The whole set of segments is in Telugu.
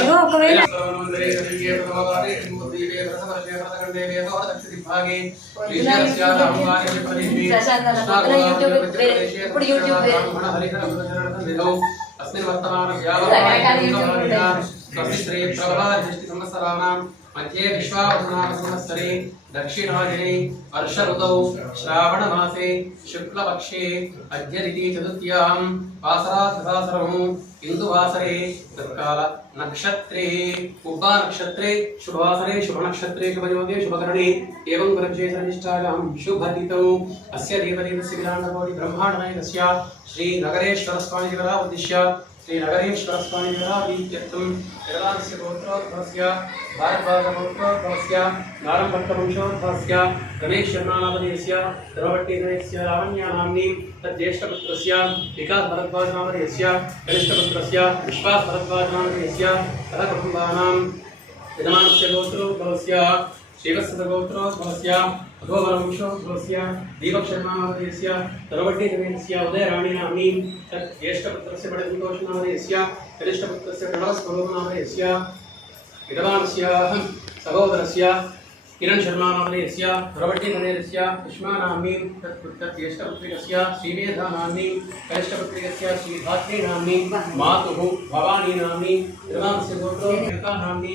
ఇగో ఒకవేళ ఇప్పుడు యూట్యూబ్ అస్మిన్ వర్తమాన శ్రీ ప్రభాదృష్టి సంవత్సరాణం मध्ये विश्वावसुनाम संवत्सरे दक्षिणायने वर्ष ऋतौ श्रावणमासे शुक्लपक्षे अद्यदिति चतुर्थ्यां वासरासहस्रम् इन्दुवासरे तत्काल नक्षत्रे उभा नक्षत्रे शुभवासरे शुभनक्षत्रे शुभयोगे शुभकरणे एवं ग्रहे सनिष्ठायां शुभतिथौ अस्य देवदेवस्य विधानकोटि ब्रह्माण्डनायकस्य श्रीनगरेश्वरस्वामिदेवता उद्दिश्य श्रीनगरीश्वरस्वामिनाथीत्यर्थं वेदान्तस्य गोत्रोद्भवस्य भारद्वाजगोत्रोद्भवस्य नारम्भट्टवंशोद्भवस्य रमेशशर्मानामधेयस्य द्रवट्टीधयस्य लावण्यानाम्नी तज्ज्येष्ठपुत्रस्य विकास विश्वास भरद्वाजनामधेयस्य तः कुटुम्बानां यजमानस्य अघोवरवंशोद्भवस्य दीपकशर्मानामधेयस्य तरवट्टिधेयस्य उदयराणीनाम्नि तत् ज्येष्ठपुत्रस्य पठसन्तोषनामधेयस्य कनिष्ठपुत्रस्य प्रणवस्वरूपनामधेयस्य विधवानस्य सहोदरस्य किरण शर्मानामधेयस्य तरवट्टिधेयस्य युष्मानाम्नि तत् तत् ज्येष्ठपुत्रिकस्य श्रीमेधानाम्नि कनिष्ठपुत्रिकस्य श्रीधात्रीनाम्नि मातुः भवानीनाम्नि विधवानस्य गोत्रोद्भवनाम्नि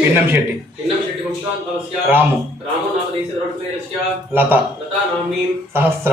పిన్నం శెట్టి రాము రాము లత లత సహస్ర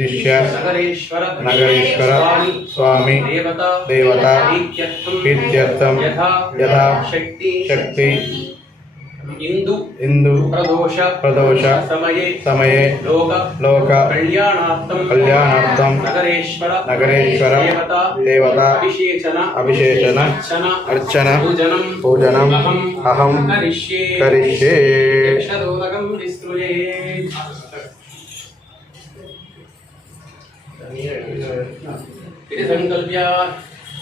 ఉద్దిశ్య నగరేశ్వర స్వామి దేవత ప్రీత్యర్థం యథా శక్తి ఇందు ఇందు ప్రదోష ప్రదోష సమయే సమయే లోక లోక కళ్యాణార్థం కళ్యాణార్థం నగరేశ్వర నగరేశ్వర దేవత అభిషేచన అభిషేచన అర్చన అర్చన పూజనం పూజనం అహం కరిష్యే విస్తృయే इति सङ्कल्प्य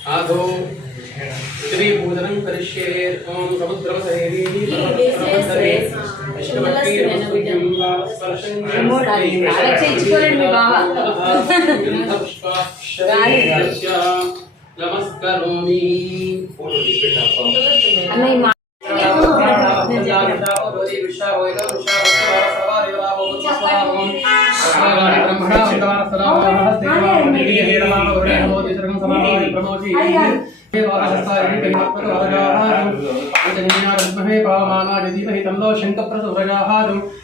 आदौ पृथिवीपूजनं करिष्ये ॐ समुद्रमसहेरी అలా చేయించుకోలేండి మీ బావ. నమస్కరోమి అన్నయ్య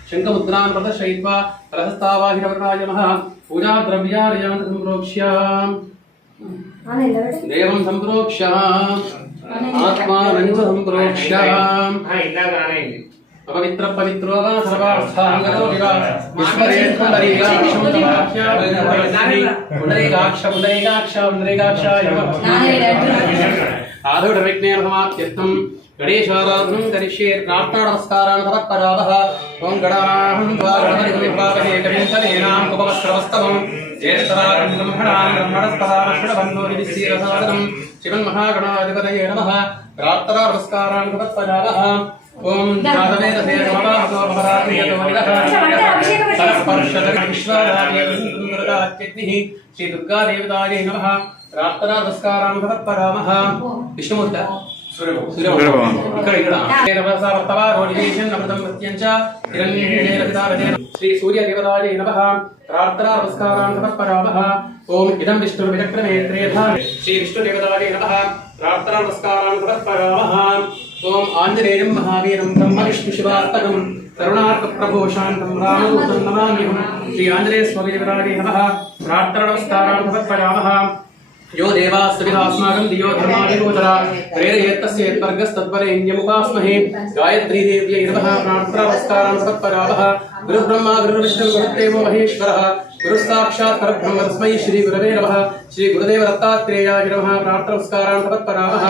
శంఖముద్రాన్ ప్రదర్శయిత్వా రహస్తావాహిరవరాయ మహ పూజాద్రవ్యార్యాన్ సంప్రోక్ష్య. దేవం సంప్రోక్ష్య ఆత్మానం సంప్రోక్ష్య अपवित्र पवित्रो वा सर्वार्थाङ्गतो विवा पुनरेकाक्ष पुनरेकाक्ष पुनरेकाक्षाय आधुढविघ्नेर्हमात्यर्थम् गणेशाराधनं करिष्ये नाट्यानमस्कारान् तत्परादः ॐ गणानाहं द्वागणपतिपादये कविन्तनेनाम् उपवस्त्रवस्तवम् ज्येष्ठरागं ब्रह्मणान् ब्रह्मणस्तदानषडबन्धो निरीशीरसादनम् शिवन्महागणाधिपतये नमः रात्रानमस्कारान् तत्परादः ఓం జాతవేదసే సమవాహతో భవరాత్రియతో విదః సరస్పర్శదవిశ్వరాజ్ఞి శ్రీ దుర్గా దేవతాయే నమః. ప్రార్థనా నమస్కారాన్ సమర్పయామः విష్ణుమూర్త. శ్రీ సూర్య దేవతాయే నమః. ప్రార్థనా నమస్కారాన్ సమర్పయామः ఓం ఇదం విష్ణు విచక్రమే త్రేధా శ్రీ విష్ణు దేవతాయే నమః. ప్రార్థనా నమస్కారాన్ సమర్పయామः ఓం ఆంజనేయం మహావీరం బ్రహ్మ విష్ణు శివార్తకం కరుణార్క ప్రభోషాంతం రామదూతం నమామ్యహం. శ్రీ ఆంజనేయ స్వామి విరాజే నమ. రాత్రణమస్కారాన్ భవత్పయామః యో దేవాస్మిదాస్మాకం దియో ధర్మాధిగోచరా. ప్రేరయేత్తస్య యద్వర్గస్తద్వరేణ్యముపాస్మహే గాయత్రీదేవ్యై నమః. ప్రాణప్రావస్కారాన్ సత్పరావః గురుబ్రహ్మ గురువిష్ణు గురుదేవో మహేశ్వరः. గురుసాక్షాత్ పరబ్రహ్మ తస్మై శ్రీ గురవే నమః. శ్రీ గురుదేవ దత్తాత్రేయాయ నమః. ప్రాణప్రావస్కారాన్ సత్పరావః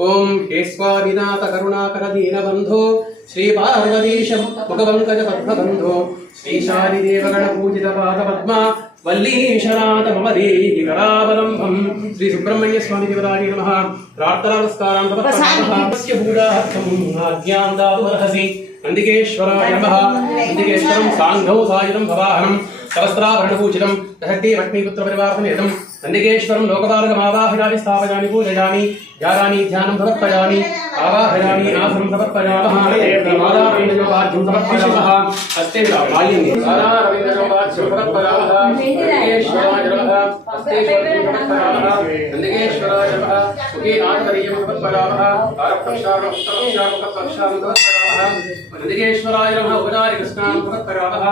ఓం హేస్వామినాథ కరుణాకర దీనబంధో శ్రీ పార్వతీశ ముఖవంకజ పద్మబంధో శ్రీ శారిదేవగణ పూజిత పాద పద్మ వల్లీశనాథ మమదేహి కరావలంబం శ్రీ సుబ్రహ్మణ్య స్వామి దేవరాయ నమః. ప్రార్థనా నమస్కారం తపస్య భూడార్థం ఆజ్ఞాం దాతు దాతుమర్హసి నందికేశ్వరాయ నమ. నందికేశ్వరం సాంఘౌ సాయుధం భవాహనం సహస్రాభరణభూషితం దహత్తే లక్ష్మీపుత్ర పరివార్తనేదం నందికేశ్వరం లోకపాలకమావాహయామి స్థాపయామి పూజయామి యాగాని ధ్యానం సమర్పయామి ఆవాహయామి ఆసనం సమర్పయామः మాదారవిందయోపాధ్యం సమర్పయామः హస్తే బాల్యం మాదారవిందయోపాధ్యం సమర్పయామः. నందికేశ్వరాయ నమః. హస్తే శోభితం నందికేశ్వరాయ నమః. సుఖే ఆంతర్యం సమర్పయామः. ఆరక్షారం ఉత్తరక్షారం కక్షారం సమర్పయామः. నందికేశ్వరాయ నమః. ఉపచారి కృష్ణాం సమర్పయామः.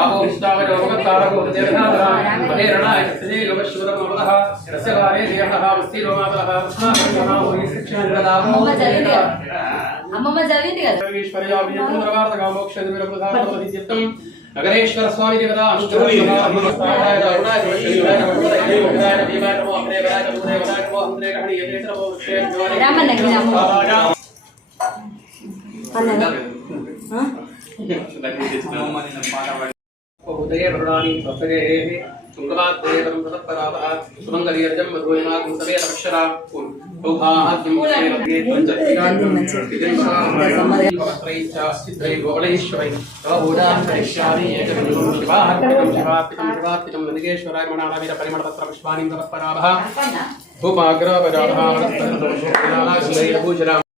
ఆపో విష్టావయ లోకతారకో దేవతారా మహేరణాయ సత్యదే లోకశ్వరం నమః. రస్య వారే దేహః వస్తి రోమాతః కృష్ణాయ హోయి శిక్షణ అమ్మమ్మ కదా నగరేశ్వర స్వామి దేవత వరుణాని స్వసగే శుక్రవాద్దేవం సతపరావః సుమంగళీర్జం మధుయమాగం సవేత అక్షరా సౌభాగ్యం నందికేశ్వరాయ మణాళవీర పరిమళపత్ర పుష్పాణి సమర్పరావః భూపాగ్రపరాభూషణ భూపాధ్యక్షణాం సమర్పయామः దీపం సమర్పయామः వస్యాదికం ప్రయచ్ఛామి దేవాయ పరమాత్మనే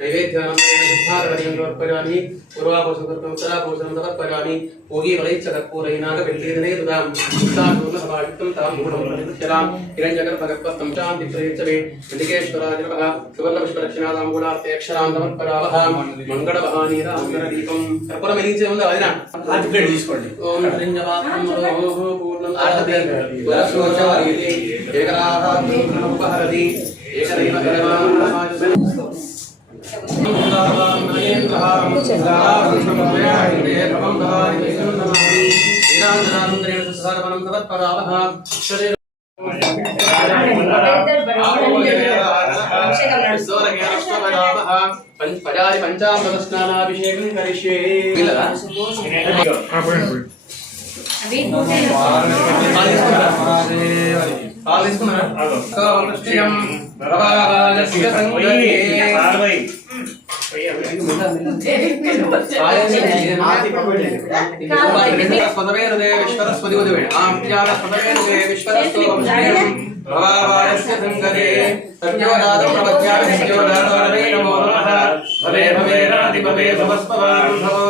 బ్రహ్మణే నమః నైవేద్యానం సిద్ధార్థవర్యం సమర్పయామి పూర్వాభూషకృతం ఉత్తరాభూషణం సమర్పయామి భోగి వలైచ్చ కర్పూరైనాగ వెల్లేదనే దుదాం. ఉత్తాపూర్ణ సమాయుక్తం తాం గుణం ప్రతిష్ఠరాం హిరణ్యకర్ భగవత్తం శాంతి ప్రయచ్చమే వెంకటేశ్వరాయ నమః సువర్ణ పుష్పరక్షణాదాం గుణార్తే అక్షరాం సమర్పయావః మంగళ వహానీర అంగర దీపం కర్పూరం వెలిగించే ఉంది అదినా తీసుకోండి ఓం శ్రీంజవాత్మం పూర్ణం ఆర్తతే పురస్వచారితే ఏకరాహాత్మహరతి ఏకదైవ పంచామృత స్నానాభిషేకం కరిష్యే అవి పాలు తీసుకున్నారా కృష్ణం భగవాలస్య సంగతే భవే భవే రాతి భవే భవస్పవాన్ భవో భవాయ నమః తదనంతరం శుద్ధోరగేన శ్వపరామః ఆపోహిష్టావరోపత్తారమూర్తేరథాహేరణాయ చక్షురే యోగశివతమోరథः తస్య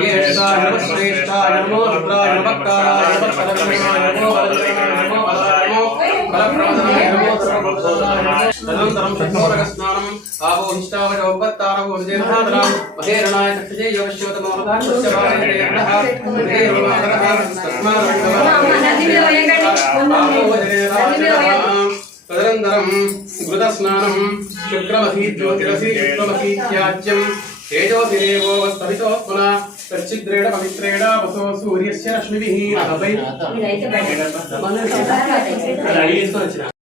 జ్యేష్ఠాయ నమః శ్రేష్ఠాయ నమో రుద్రాయ నమః కాలాయ నమః పరబ్రహ్మాయ నమో వరదాయ నమో బలాయ నమో బలప్రవదనాయ నమో సర్వభూతాయ నమో తదనంతరం షట్కోరక స్నానం ఆపోహిష్టావయోపత్తారవోర్జేర్ధాతరాం మహేరణాయ చక్షుజే యోగశివతమోరథः తస్య భారే దేహనः ఉదయర్వమానరः తదనంతరం ఘృతస్నానం శుక్రమసీ జ్యోతిరసి శుక్రమసీ త్యాజ్యం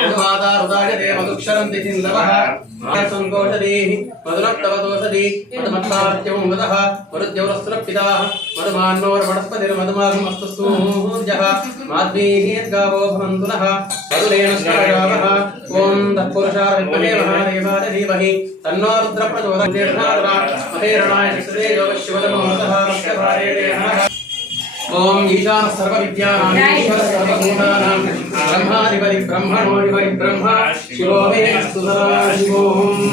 వస్తవితో పునః తచ్చిద్రేణ పవిత్రేణ వసో సూర్యస్య రశ్మిభిः నభై ఇదైతే ओम ईशान सर्व विद्यानां ईश्वर सर्व गुणानां ब्रह्माधिपति ब्रह्मणोधिपति ब्रह्म शिवो मे सुधाशिवोम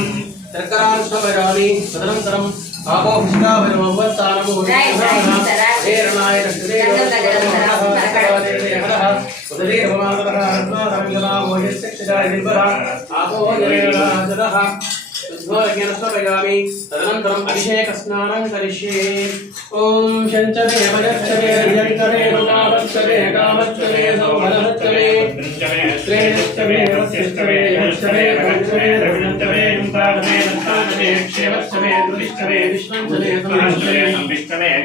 सरकार स्वराणि तदनन्तरं आपो हिष्ठा भगवत्तानमो हेरणाय तस्रे सुधीरमादरः रत्नारङ्गला मोहस्य क्षिराय निर्भरः आपो जयराजरः మహాదేవాయ ధీమహి తదనంతరం అభిషేక స్నానం కరిష్యే ఓం శంచమే వయచ్చమే యంకరే మహావచ్చమే కామచ్చమే సౌమనచ్చమే శ్రేయశ్చమే వస్యశ్చమే యశ్చమే భగచ్చమే రవినంచమే నింపాగమే క్షేమశ్చమే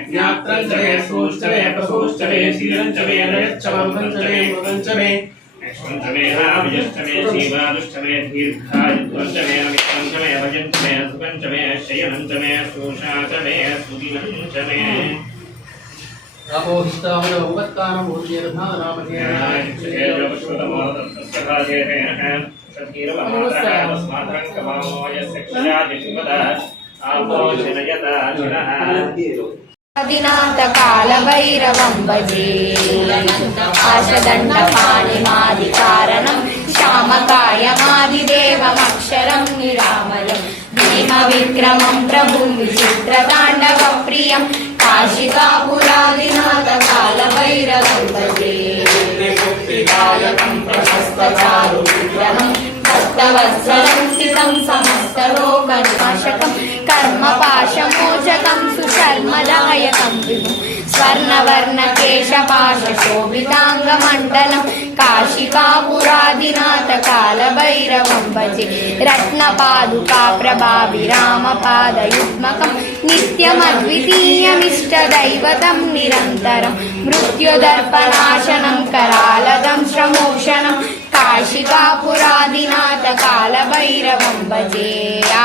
జ్ఞాత్రంచమే శీలంచమే स्पंदमे आविजस्तमे जीवादुष्टमे दीर्घायुत्वन्तमे अमित्वन्तमे भजन्तमे सुपञ्चमे शयनन्तमे शोषाचमे सुदिनन्तमे रामोहितामोपत्कामोद्यर्धारामधेरमात्रस्मात्रङ्कमामोयस्य क्षयादिवदा आपोषणयता जनः కారణం శ్యామకాయమాదిదేవమక్షరం నిరామయం. భీమ విక్రమం ప్రభుం విచిత్రతాండవ ప్రియం కాశికాపురాదినాథకాలభైరవం భజే. ముక్తిదాయకం ప్రశస్తచారు విగ్రహం భక్తవత్సలం స్థితం సమస్తలోకనాశకం కర్మపాశమోచకం సుకర్మదాయకం విభు స్వర్ణవర్ణకేశపాశోభితాంగమండలం కాశికాపురాదినాథ కాలభైరవం భజే. రత్నపాదుకా ప్రభావిరామపాదయుగ్మకం నిత్యమద్వితీయమిష్టదైవతం నిరంతరం. మృత్యుదర్పనాశనం కరాలదం శ్రమోషణం కాశికాపురాదినాథ కాలభైరవం భజేయా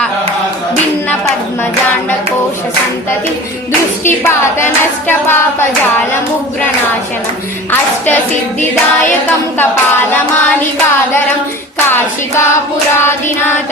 భిన్న పద్మజాండకోశ సంతతి దృష్టిపాత నష్ట పాపజాలముగ్రనాశనం అష్టసిద్ధిదాయకం కపాలమాలికాదరం కాశికాపురాదినాథ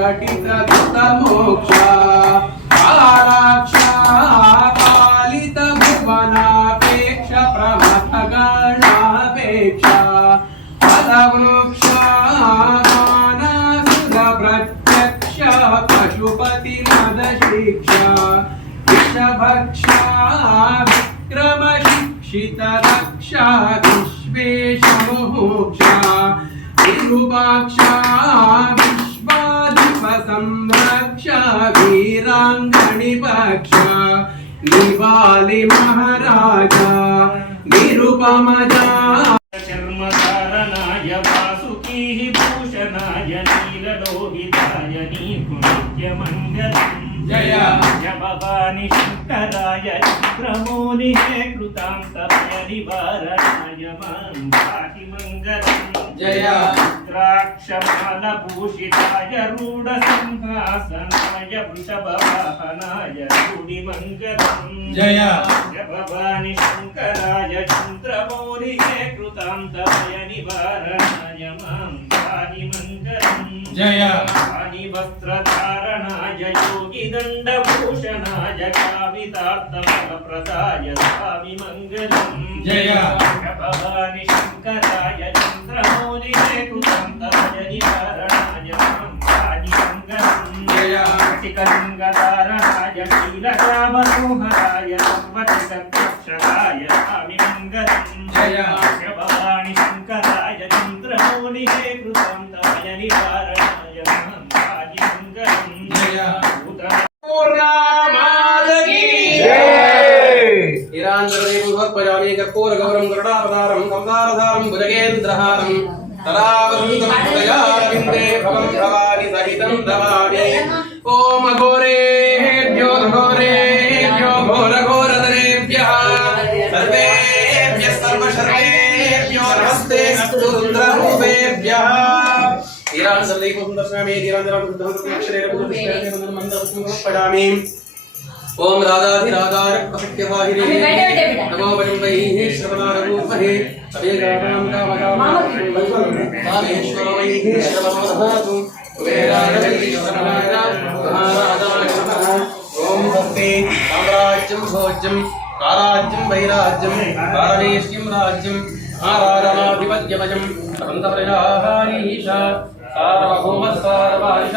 ఘటిత కృత మోక్ష ఆరాక్ష కాలిత భువనాపేక్ష ప్రమథ గణాపేక్ష ఫలవృక్ష शितरक्षा विश्वेशमोक्षा विरूपाक्षा विश्वाधिपसंरक्षा वीराङ्गणिपक्षा निवालि महाराजा निरुपमजा चर्मधारणाय జయ. భవాని శంకరాయ చంద్రమౌళిహే కృతాంతమయ నివారణాయ మాం పాటి మంగళం జయ. ద్రాక్షమాల భూషితాయ రూఢ సింహాసనాయ వృషభ వాహనాయ రూఢి మంగళం జయ. భవాని శంకరాయ చంద్రమౌళి కృతాంతమయ నివారణాయ మాం మంగళం జయ. పాని వస్త్రధారణాయ యోగి దండభూషణాయ కావితార్థఫల ప్రదాయ స్వామి మంగళం జయ. భవాని శంకరాయ చంద్రమౌళి కృతాంతమయ నివారణాయ మాం పాని మంగళం జయ. కటికలింగధారణాయ శీలశామనోహరాయ సర్వజగత్యక్షరాయ స్వామి మంగళం జయ. భవాని శంకరాయ చంద్రమౌళి కృతం ईरान्तरदेवभवत् भजामि कर्पूरगौरं गरुडावतारं संसारधारं भुजगेन्द्रहारं तदावन्तं हृदयारविन्दे भवं भवानि सहितं भवानि नमस्ते अस्तु रुद्रभू నిరాంజనేభూతం దర్శయామి నిరాంజనేభూతం పడామి ఓం బయట పెట్టే బిడ్డ. నమో వైః శ్రవణారూపహే అవేగానాం కామకామేశ్వర వైః శ్రవణోదహాతు కుబేరాయ వైశ్వరాయ మహారాజాయ నమః ఓం భక్తే సామ్రాజ్యం భోజ్యం కారాజ్యం వైరాజ్యం కారణేశ్యం రాజ్యం ఆరాధనాధిపత్యమయం సార్వభౌమ సార్వాయుష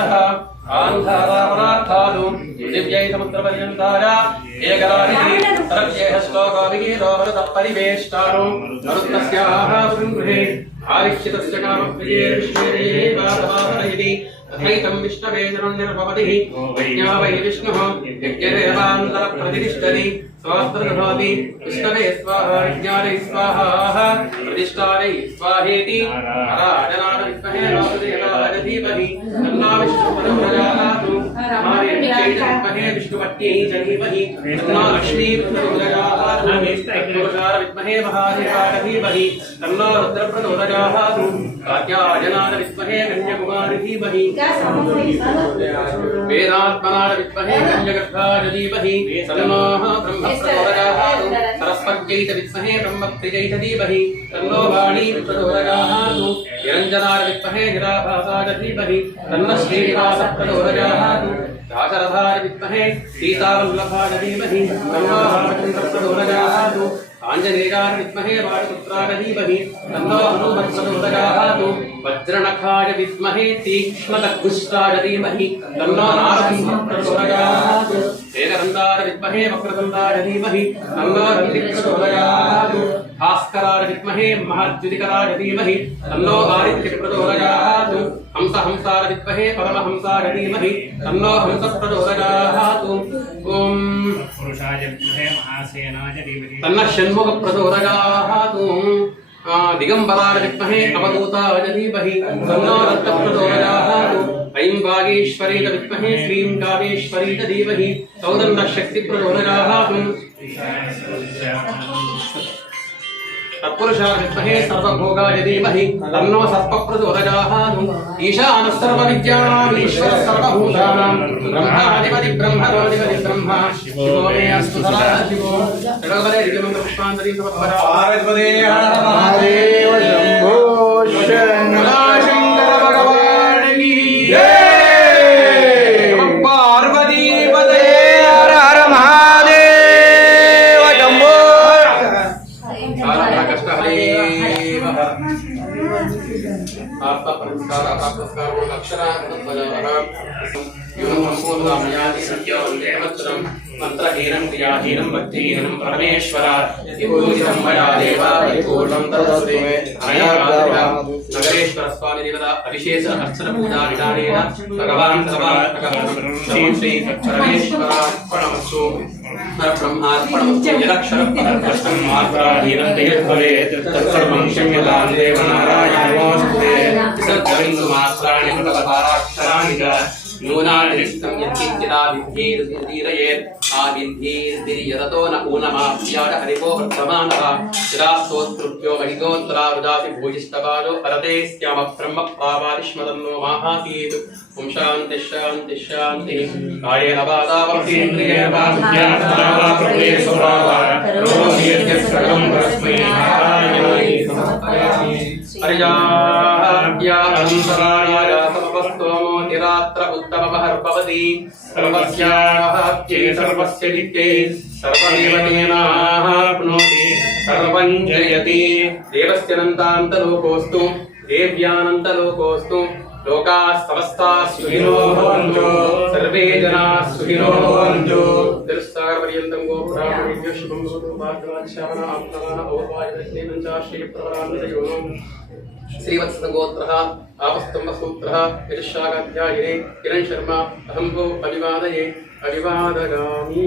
ఆంధారామనార్థాలు దివ్యై సముద్రపర్యంతాయ ఏకరాహితి సరస్యేహ శ్లోకావిగీరోహరత పరివేష్టాను మరుత్నస్యాః గృహే ఆవిష్యతస్య కామప్రియే విష్ణురే వాదవాదయతి ఇది तथैतं विष्णवेशरोन्निर्भवति यज्ञवै विष्णुः यज्ञदेवान्तरप्रतिष्ठति स्वास्त्रभवति विष्णवे स्वाहा यज्ञारै स्वाहा प्रतिष्ठारै स्वाहेति। राजनाथ विद्महे राजधीमहि तन्नाविष्णुपदं प्रजानातु ధీమహి తన్నా విష్ణుపదోరజాతు మారే విద్మహే విష్ణుపత్యై చ ధీమహి తన్నా లక్ష్మీ ప్రచోదయాతు తత్పురుషార విద్మహే మహాదేవాయ ధీమహి తన్నో రుద్రప్రచోదయాతు కాత్యాయనాద విద్మహే కన్యకుమారి ధీమహి వేదాత్మనాద విద్మహే కన్యగర్భాయ ధీమహి తన్నో బ్రహ్మ ప్రచోదయాతు సరస్వత్యై చ విద్మహే బ్రహ్మప్రియై రాజరథాయ విద్మహే సీతావల్లభాయ ధీమహి తన్నో ఆంజనేయాయ విద్మహే వాయుపుత్రాయ ధీమహి వజ్రనఖాయ విద్మహే తీక్ష్ణదగ్గుష్టాయ ధీమహి తన్నో నారసింహ విద్మహే ధీమహి తన్నో నంది ప్రచోదయాతు భాస్కరాయ విద్మహే మహాద్యుతికరాయ ధీమహి తన్నో ఆదిత్య ప్రచోదయాతు హంస హంసాయ విద్మహే పరమహంసాయ ధీమహి తన్నో హంస ప్రచోదయాతు ఓం పురుషాయ విద్మహే మహాసేనాయ ధీమహి తన్న షణ్ముఖ ప్రచోదయాతు ఆ, దిగంబరాయ విద్మహే అవధూతాయ ధీమహి తన్నో దత్త ప్రచోదయాతు ఐం వాగీశ్వరీ చ విద్మహే శ్రీం కామేశ్వరీ చ సర్వభోగాయ ధీమహి తన్నో సర్ప ఈశాన సర్వ విద్యానాం ఈశ్వర సర్వభూతానాం బ్రహ్మాధిపతి బ్రహ్మణోధిపతి బ్రహ్మ శివో మే అస్తు సదా శివో జగవరే సమర్పణ మహాదేవ భగవాన్ శ్రీ శ్రీ పరమేశ్వరార్పణమస్తు పరబ్రహ్మార్పణమస్తు యదక్షరం తత్సర్వం క్షమ్యతాం మాత్రాణి కృతవతారాక్షరాణి చ న్యూనాని నిష్టం యత్కించిదా విద్ధీర్దీరయేత్ ఆ విద్ధీర్దిర్యతతో న ఊనమాప్యాడ హరివో వర్తమానః యదా స్తోత్రుభ్యో మహితోత్తరా వృదాసి భూజిష్టవాదో పరతే స్యామ బ్రహ్మ పావాదిష్మదన్నో మాహాసీత్ ఓం శాంతి శాంతి శాంతి కాయేన వాదావసేంద్రియేణ వా జ్ఞానతరా వా ప్రవేశురా వా కరోమి యద్యత్ సర్వం పరస్మై నారాయణాయ సమర్పయామి. హరిజాహ్యానంతరాయ సమస్తోమోతిరాత్ర ఉత్తమమహర్భవతి సర్వస్యాహ్యే సర్వస్య దిక్కే సర్వమేవ తేనాప్నోతి సర్వం జయతి దేవస్యనంతాంతలోకోస్తు దేవ్యానంతలోకోస్తు లోకా సమస్తా సుఖినో భవంతు सागरपर्यन्तं गोपुराणेभ्य शुभं सुभाग्राच्छामनात्मनः औपायश्रीपञ्चाश्रीप्रवरानन्दयोनम् श्रीवत्सगोत्रः आपस्तम्भसूत्रः यजशागाध्यायिने किरण शर्मा अहं गो अभिवादये अभिवादगामी